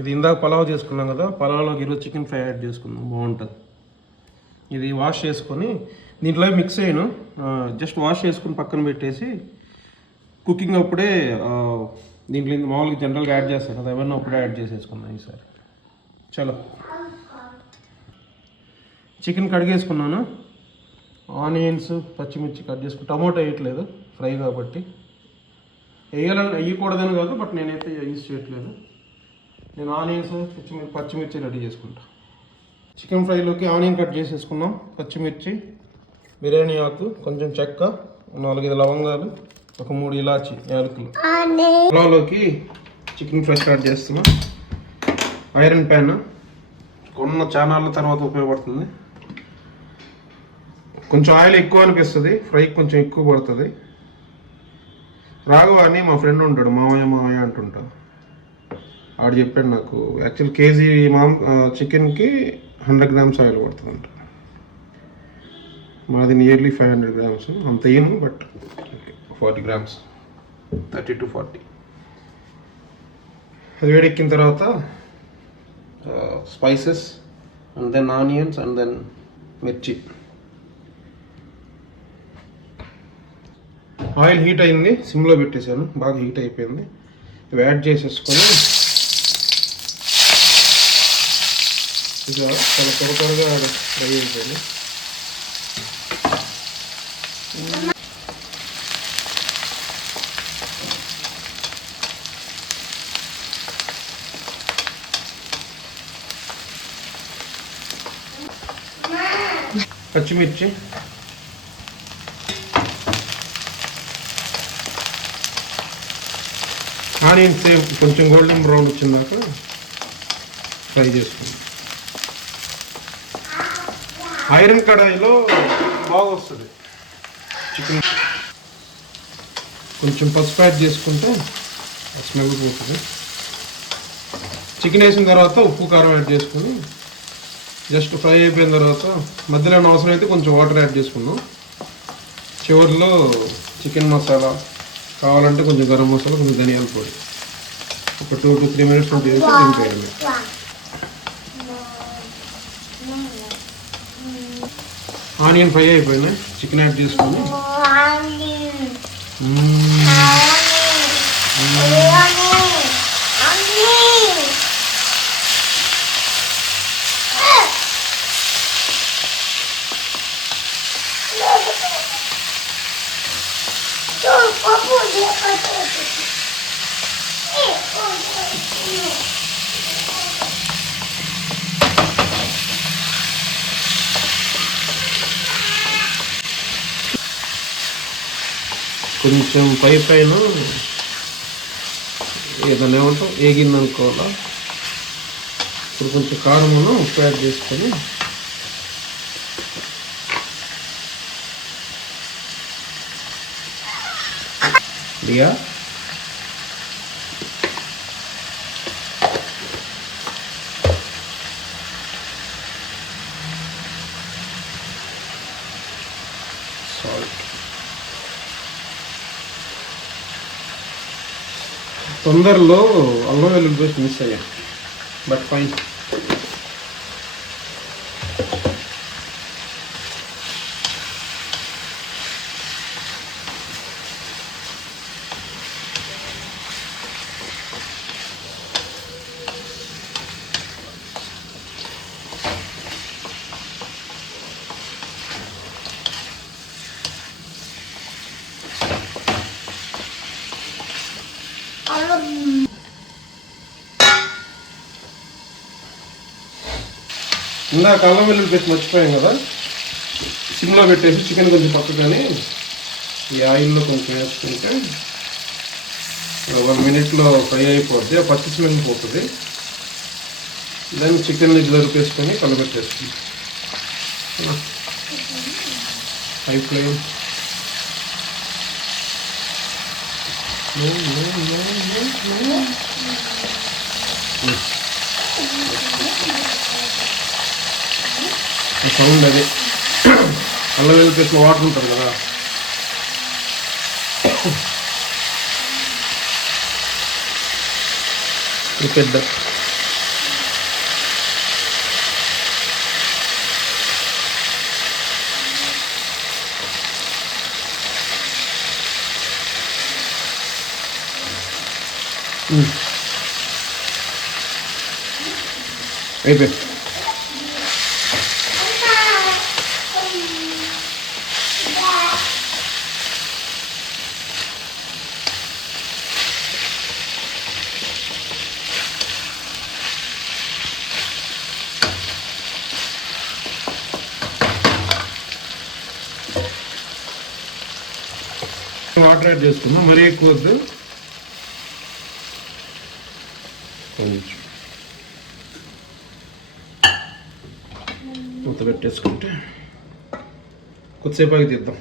ఇది ఇందాక పలావ్ చేసుకున్నాం కదా, పలావ్లోకి ఈరోజు చికెన్ ఫ్రై యాడ్ చేసుకున్నాం, బాగుంటుంది. ఇది వాష్ చేసుకొని దీంట్లో మిక్స్ అయ్యాను, జస్ట్ వాష్ చేసుకుని పక్కన పెట్టేసి కుకింగ్ అప్పుడే దీంట్లో మామూలుగా జనరల్గా యాడ్ చేస్తాను కదా, అవన్నీ అప్పుడే యాడ్ చేసేసుకున్నాను ఈసారి. చలో చికెన్ కడిగేసుకున్నాను, ఆనియన్స్ పచ్చిమిర్చి కట్ చేసుకుని, టమోటా వేయట్లేదు ఫ్రై కాబట్టి, వేయకూడదని కాదు, బట్ నేనైతే యూజ్ చేయట్లేదు. నేను ఆనియన్స్ పచ్చిమిర్చి రెడీ చేసుకుంటా. చికెన్ ఫ్రైలోకి ఆనియన్ కట్ చేసేసుకున్నాం, పచ్చిమిర్చి, బిర్యానీ ఆకు, కొంచెం చెక్క, 4-5 లవంగాలు, ఒక 3 ఇలాచి యాలకులు. పొలాలోకి చికెన్ ఫ్రై స్టార్ట్ చేస్తున్నాం. ఐరన్ ప్యాన్ కొన్న ఛానళ్ళ తర్వాత ఉపయోగపడుతుంది. కొంచెం ఆయిల్ ఎక్కువ అనిపిస్తుంది, ఫ్రై కొంచెం ఎక్కువ పడుతుంది. రాఘవ అని మా ఫ్రెండ్ ఉంటాడు, మావయ్య అంటుంటాడు. ఆడు చెప్పాడు నాకు, యాక్చువల్ కేజీ చికెన్కి 100 grams ఆయిల్ పడుతుందంట. మాది నియర్లీ 500 grams, అంత ఏను, బట్ 40 grams, 30 to 40. అది వేడెక్కిన తర్వాత spices, and then onions, and then mirchi. Oil heat అయింది, సిమ్లో పెట్టేశాను, బాగా హీట్ అయిపోయింది. ఇవి యాడ్ చేసేసుకొని చాలా త్వరగా ఫ్రై అయిపోయింది. పచ్చిమిర్చి, ఆనియన్స్ కొంచెం గోల్డెన్ బ్రౌన్ వచ్చిందాక ఫ్రై చేసుకుందాం. ఐరన్ కడాయిలో బాగా వస్తుంది చికెన్. కొంచెం పసుపు యాడ్ చేసుకుంటే స్మెల్ పోతుంది. చికెన్ వేసిన తర్వాత ఉప్పు కారం యాడ్ చేసుకుని జస్ట్ ఫ్రై అయిపోయిన తర్వాత మధ్యలో అవసరం అయితే కొంచెం వాటర్ యాడ్ చేసుకున్నాం. చివరిలో చికెన్ మసాలా కావాలంటే కొంచెం గరం మసాలా, కొంచెం ధనియాల పొడి, ఒక 2 to 3 minutes వేసి దింపేయాలి. ఆనియన్ ఫ్రై అయిపోయినాయి, చికెన్ యాడ్ చేసుకొని కొంచెం పైన ఏదైనా ఏమంటాం ఏగింది అనుకోవాలా. ఇప్పుడు కొంచెం కారమును ఉప్పు యాడ్ చేసుకొని దియా సాల్ట్. తొందరలో అల్లం వెల్లుల్లి పేస్ట్ మిస్ అయ్యా, బట్ ఫైన్. ఇందాక అల్లం వెల్లుల్లి పేస్ట్ మర్చిపోయాం కదా, సిమ్లో పెట్టేసి చికెన్ కొంచెం పక్కగానే ఈ ఆయిల్లో కొంచెం వేసుకుంటే 1 minute ఫ్రై అయిపోద్ది, పచ్చి స్మెల్ పోతుంది. దాన్ని చికెన్ని జరిపేసుకొని కలబెట్టేస్తుంది. High flame. సౌండ్ అదే అల్లం వెల్లుల్లి పేస్ట్లో వాటర్ ఉంటుంది కదా, పెద్ద అయిపోయి వాటర్ యాడ్ చేసుకుందాం, మరీ ఎక్కువ వద్దు. కొంచెం మూత పెట్టేసుకుంటే కొద్దిసేపు ఆగి తీద్దాం.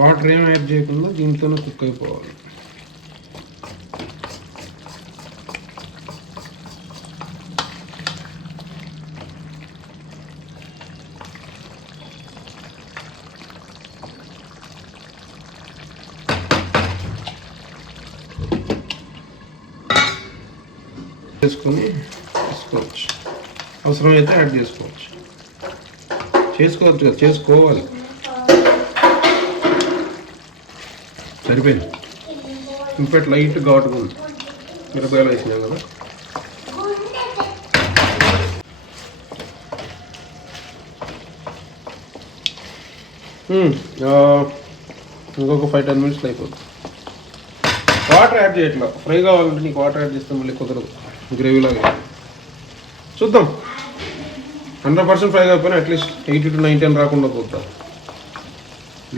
వాటర్ ఏం యాడ్ చేయకుండా దీంతోనే కుక్ అయిపోవాలి. చేసుకొని తీసుకోవచ్చు, అవసరమైతే యాడ్ చేసుకోవచ్చు. కదా, చేసుకోవాలి. సరిపోయింది. ఇంపెట్ లైట్ ఘాటుగా ఉంది, మిరపకాయలు వేసినాం కదా. ఇంకొక 5-10 మినిట్స్లో అయిపోతుంది. వాటర్ యాడ్ చేయట్లా, ఫ్రై కావాలంటే నీకు వాటర్ యాడ్ చేస్తే మళ్ళీ కుదరదు, గ్రేవీలాగా. చూద్దాం, 100% ఫ్రై కాకపోయినా అట్లీస్ట్ 80 to 90 అని రాకుండా పోతా.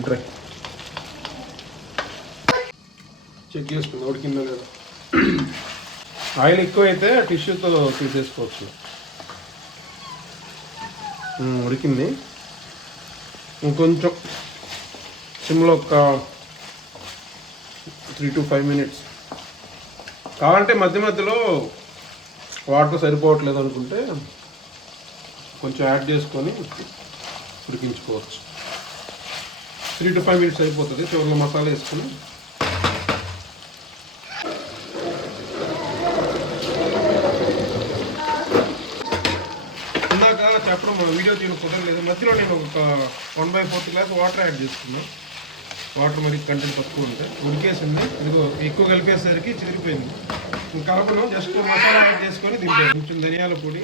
ట్రై చెక్ చేసుకుందాం ఉడికిందో లేదా. ఆయిల్ ఎక్కువ అయితే టిష్యూతో తీసేసుకోవచ్చు. ఉడికింది. ఇంకొంచెం సిమ్లో ఒక 3 to 5 మినిట్స్. కావాలంటే మధ్య మధ్యలో వాటర్ సరిపోవట్లేదు అనుకుంటే కొంచెం యాడ్ చేసుకొని ఉడికించుకోవచ్చు. 3 to 5 మినిట్స్ అయిపోతుంది. చివరిలో మసాలా వేసుకొని ఇందాక చెప్పడం వీడియో తీయడం కుదరలేదు. మధ్యలో నేను ఒక 1/4 గ్లాస్ వాటర్ యాడ్ చేసుకున్నాను. వాటర్ మరి కంటెంట్ తక్కువ ఉంటే ఉడికేసింది. ఇదిగో ఎక్కువ కలిపేసరికి చిరిగిపోయింది. కలపను, జస్ట్ మసాలా యాడ్ చేసుకొని దీంట్లో కొంచెం ధనియాల పొడి,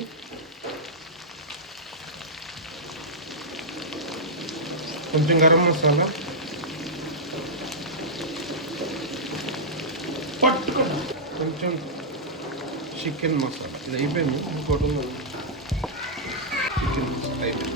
కొంచెం గరం మసాలా, కొంచెం చికెన్ మసాలా. ఇది అయిపోయింది. ఇంకోటి చికెన్ మసాలా అయిపోయింది.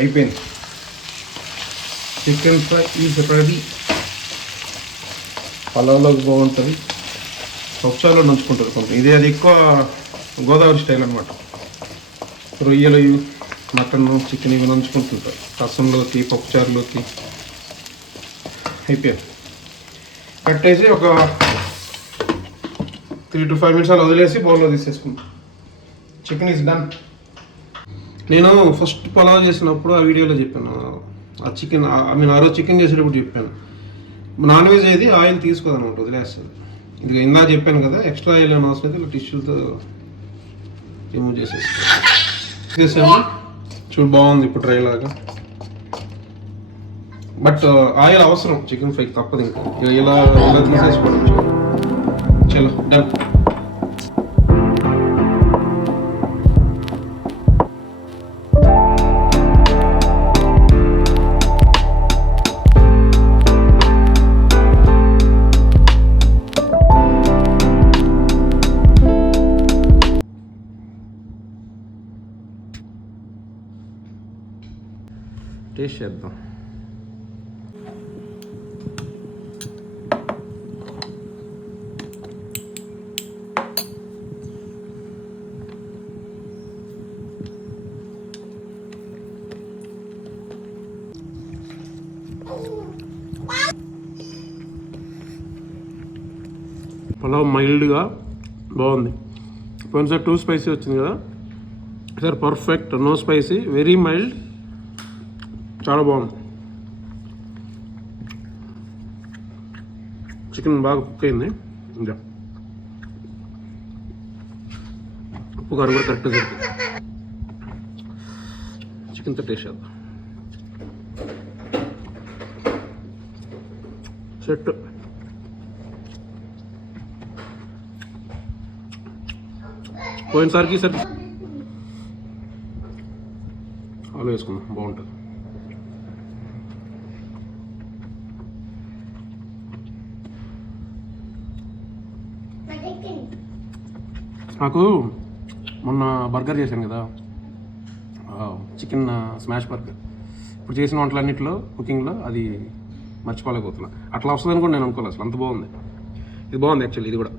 అయిపోయింది. Chicken fry is ready. పలావ్లోకి బాగుంటుంది, పప్పుచారులో నంచుకుంటారు కొంచెం. ఇది అది ఎక్కువ గోదావరి స్టైల్ అనమాట. రొయ్యలు, మటన్, చికెన్ ఇవి నంచుకుంటుంటారు రసంలోకి, పప్పుచారులోకి. అయిపోయింది. కట్టేసి ఒక 3 to 5 మినిట్స్ అలా వదిలేసి బౌల్లో తీసేసుకుంటాం. Chicken is done. నేను ఫస్ట్ పలావ్ చేసినప్పుడు ఆ వీడియోలో చెప్పాను, ఆ చికెన్ ఆ రోజు చికెన్ చేసేటప్పుడు చెప్పాను, నాన్ వెజ్ ఏది ఆయిల్ తీసుకోదనమాట, వదిలేస్తుంది. ఇది ఇందా చెప్పాను కదా, ఎక్స్ట్రా ఆయిల్ ఏమైనా అవసరం అయితే ఇలా టిష్యూతో రిమూవ్ చేసేసాము. చూడు బాగుంది ఇప్పుడు డ్రై లాగా. బట్ ఆయిల్ అవసరం చికెన్ ఫ్రైకి, తప్పదు. ఇంకా ఇలా తీసేసుకోవడం. చలో డన్. టేస్ట్ చేద్దాం. పలావ్ మైల్డ్గా బాగుంది. పోయినసారి 2 స్పైసీ వచ్చింది కదా, sir perfect. No spicy, very mild, చాలా బాగుంది. చికెన్ బాగా కుక్ అయింది. ఇంకా ఉప్పు కారం కూడా కరెక్ట్గా సరిపోయింది. చికెన్తో టేస్ట్ చేద్దాం. సెట్. పోయినసారికి సరి ఆలు వేసుకుందాం, బాగుంటుంది. నాకు మొన్న బర్గర్ చేశాను కదా, చికెన్ స్మాష్ బర్గర్. ఇప్పుడు చేసిన వంటలన్నింటిలో కుకింగ్లో అది మర్చిపోలేకపోతున్నా. అట్లా వస్తుందని కూడా నేను అనుకోలేదు అసలు, అంత బాగుంది. ఇది బాగుంది యాక్చువల్లీ. ఇది కూడా